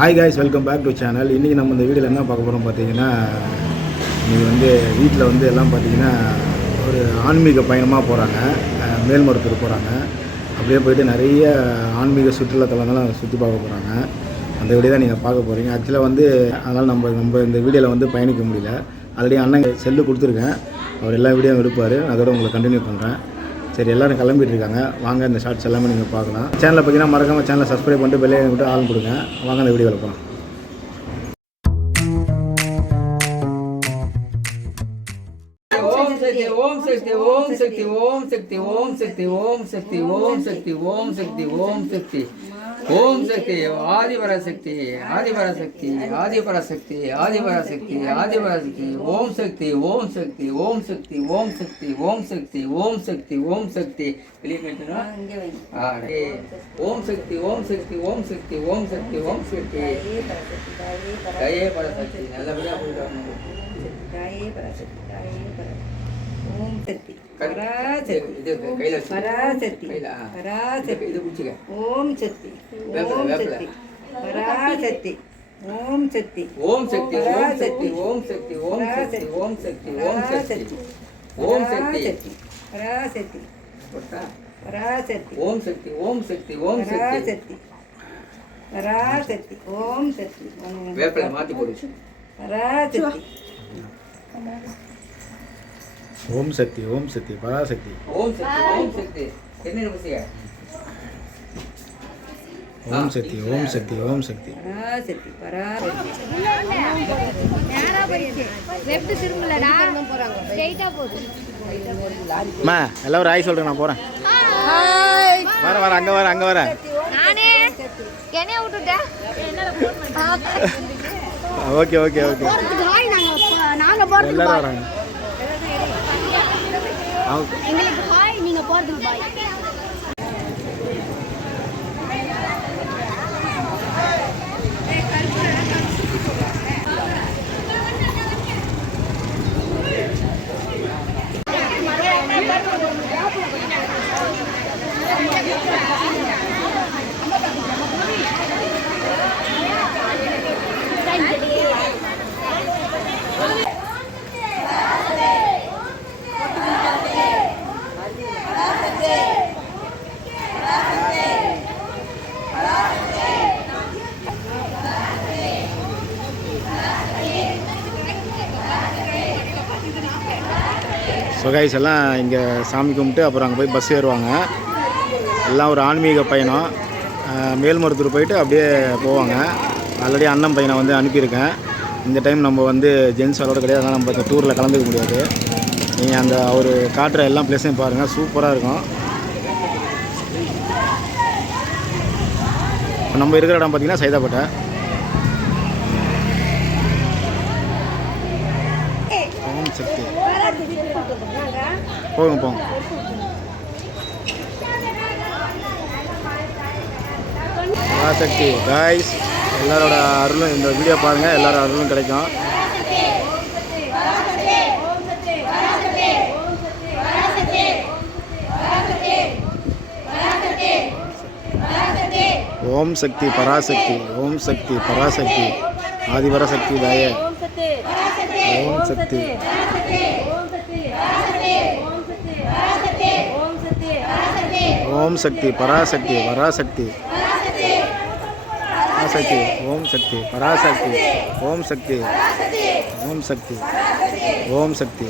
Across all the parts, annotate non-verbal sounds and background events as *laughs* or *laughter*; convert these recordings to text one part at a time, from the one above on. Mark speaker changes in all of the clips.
Speaker 1: Hi guys welcome back to channel இன்றைக்கி நம்ம இந்த வீடியோவில் என்ன பார்க்க போகிறோம் பார்த்தீங்கன்னா இன்றைக்கி வந்து வீட்டில் வந்து எல்லாம் பார்த்தீங்கன்னா ஒரு ஆன்மீக பயணமாக போகிறாங்க மேல்மருத்துவர் போகிறாங்க அப்படியே போயிட்டு நிறைய ஆன்மீக சுற்றுலாத்தலங்கள்லாம் சுற்றி பார்க்க போகிறாங்க அந்த வீடியோ தான் நீங்கள் பார்க்க போகிறீங்க ஆக்சுவலாக வந்து அதனால் நம்ம நம்ம இந்த வீடியோவில் வந்து பயணிக்க முடியல. ஆல்ரெடி அண்ணன் செல்லு கொடுத்துருக்கேன். அவர் எல்லா வீடியோவும் எடுப்பார். அதோட உங்களை கண்டினியூ பண்ணுறேன் சரி எல்லாரும் கிளம்பிட்டு இருக்காங்க வாங்க இந்த ஷார்ட்ஸ் எல்லாமே நீங்கள் பார்க்கலாம். சேனலை பார்த்தீங்கன்னா மறக்காமல் சேனலை சப்ஸ்கிரைப் பண்ணிட்டு பெல்லை விட்டு ஆள் கொடுங்க. வாங்க அந்த வீடியோவில் போகலாம்
Speaker 2: ஓம் சக்தி ஓம் சக்தி ஓம் சக்தி ஓம் சக்தி ஓம் சக்தி ஓம் சக்தி ஓம் சக்தி ஓம் சக்தி ஓம் சக்தி. ஓம் சக்தி ஆதிபர சக்தி ஆதிபர சக்தி ஆதிபர சக்தி ஆதிபர சக்தி ஆதிபர சக்தி ஓம் சக்தி ஓம் சக்தி ஓம் சக்தி ஓம் சக்தி ஓம் சக்தி ஓம் சக்தி ஓம் சக்தி வெளியே. ஓம் சக்தி ஓம் சக்தி ஓம் சக்தி ஓம் சக்தி ஓம் சக்தி தயே பரசக்தி நல்லபடியாக போயிட்டு
Speaker 3: பராசக்தி பராசக்தி பராசக்தி
Speaker 2: பராசக்தி
Speaker 3: ஓம் சக்தி ஓம் சக்தி பராசக்தி ஓம் சக்தி
Speaker 2: ஓம் சக்தி பராசக்தி ஓம் சக்தி ஓம் சக்தி ஓம் சக்தி ஓம் சக்தி ஓம் சக்தி
Speaker 3: பராசக்தி பராசக்தி
Speaker 2: ஓம் சக்தி ஓம் சக்தி ஓம் சக்தி
Speaker 3: பராசக்தி ஓம் சக்தி
Speaker 2: வேப்பிலை மாற்றி போடு
Speaker 3: பராசக்தி
Speaker 1: ஓம் சக்தி ஓம் சக்தி பராசக்தி
Speaker 2: ஓம் சக்தி ஓம் சக்தி. என்ன நிமிஷம்
Speaker 1: ஓம் சக்தி ஓம் சக்தி ஓம் சக்தி.
Speaker 3: பராசக்தி பராசக்தி
Speaker 1: எல்லாம் ஒரு ஆய் சொல்கிறேன் நான் போகிறேன் வர வர அங்கே வர அங்கே வர.
Speaker 4: நானே. என்னைய விட்டுட்டேன் *laughs*
Speaker 1: ஓகே ஓகே ஓகே.
Speaker 4: நாங்க போ- நாங்க போறதுக்கு
Speaker 1: எல்லாரும் வராங்க.
Speaker 4: எங்களுக்கு ஹாய் நீங்க போறதுக்கு பாய்
Speaker 1: எல்லாம் இங்கே சாமி கும்பிட்டு அப்புறம் அங்கே போய் பஸ் ஏறுவாங்க. எல்லாம் ஒரு ஆன்மீக பயணம். அஹ், மேல்மருத்தூர் போயிட்டு அப்படியே போவாங்க. ஆல்ரெடி அண்ணன் பையனை வந்து அனுப்பியிருக்கேன். இந்த டைம் நம்ம வந்து ஜென்ஸ் அளவோட கிடையாது. அதனால் நம்ம இந்த டூரில் கலந்துக்க முடியாது. நீங்கள் அந்த அவர் காட்டுற எல்லா பிளேஸையும் பாருங்கள் சூப்பராக இருக்கும். இப்போ நம்ம இருக்கிற இடம் பார்த்திங்கன்னா சைதாப்பேட்டை ஓம் சக்தி போங்க போங்க. பராசக்தி காய்ஸ் எல்லாரோட அருளும் இந்த வீடியோ பாருங்கள் எல்லாரோட அருளும் கிடைக்கும். ஓம் சக்தி பராசக்தி ஓம் சக்தி பராசக்தி ஆதிபராசக்தி தாயே. ஓம் சக்தி. ஓம் சக்தி. பராசக்தி பராசக்தி பராசக்தி ஓம் சக்தி பராசக்தி ஓம் சக்தி. ஓம் சக்தி ஓம் சக்தி.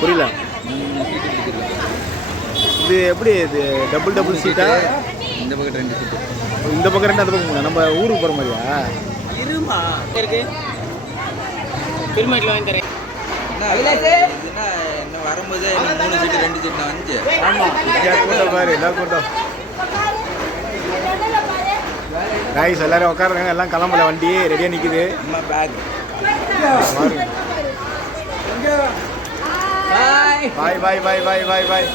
Speaker 1: புரியல. இது எப்படி இது டபுள் டபுள் சீட்டா
Speaker 2: இந்த பக்கம் ரெண்டு சீட்டு
Speaker 1: இந்த பக்கம் ரெண்டு அந்த பக்கம் மூணு. நம்ம ஊருக்கு போகிற மாதிரியா?
Speaker 2: இருமா? இருக்கு.
Speaker 5: பெருமாட்டில் வாங்கி தரேன்.
Speaker 2: என்ன வரும்போது மூணு சீட்டு ரெண்டு சீட்டு வந்து
Speaker 1: இங்க கூட்டம் பாரு எல்லா கூட்டம் காய்ஸ் எல்லாரும் உட்காருங்க எல்லாம் கிளம்பல வண்டி ரெடியாக நிற்குது
Speaker 2: அம்மா பேக் பாய்
Speaker 1: பாய் பாய் பாய் பாய் பாய்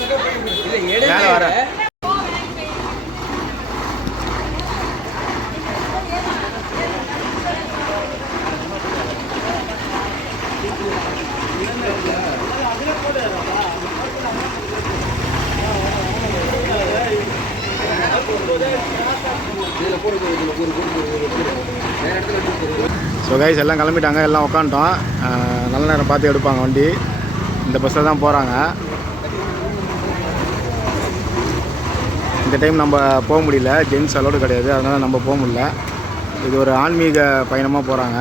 Speaker 1: மேல
Speaker 2: இடையில
Speaker 1: ஸோ கைஸ் எல்லாம் கிளம்பிட்டாங்க எல்லாம் உட்காந்துட்டோம் நல்ல நேரம் பார்த்து எடுப்பாங்க வண்டி. இந்த பஸ்ஸில் தான் போகிறாங்க இந்த டைம் நம்ம போக முடியல. ஜென்ஸ் அலோடு கிடையாது. அதனால் நம்ம போக முடியல. இது ஒரு ஆன்மீக பயணமாக போகிறாங்க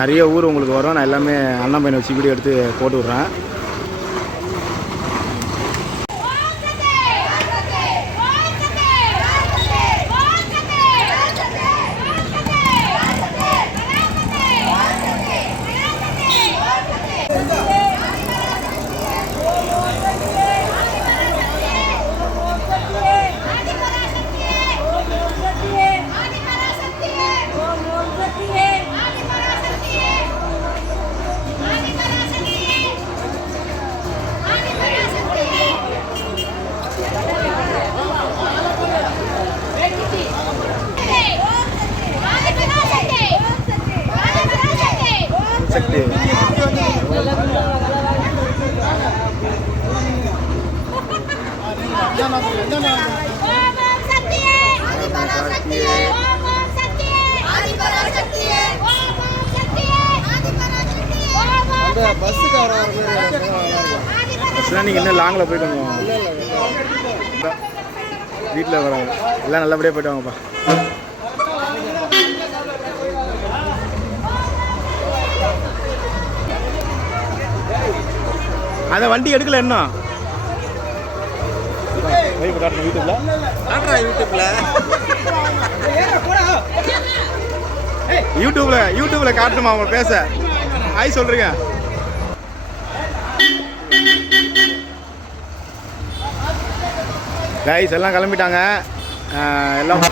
Speaker 1: நிறைய ஊர் உங்களுக்கு வரும். நான் எல்லாமே அண்ணன் பையனை வச்சு வீடியோ எடுத்து போட்டு விட்றேன் சக்தி பஸ்லாம் நீங்கள் இன்னும் லாங்கில் போய் கொஞ்சம் வீட்டில் வர எல்லாம் நல்லபடியாக போயிட்டு வாங்கப்பா. அந்த வண்டி எடுக்கல என்ன யூடியூப்ல
Speaker 5: யூடியூப்ல
Speaker 1: யூடியூப்ல யூடியூப்ல காட்டணுமா அவங்க பேச? ஹாய் சொல்றீங்க. கைஸ் எல்லாம் கிளம்பிட்டாங்க. எல்லாம்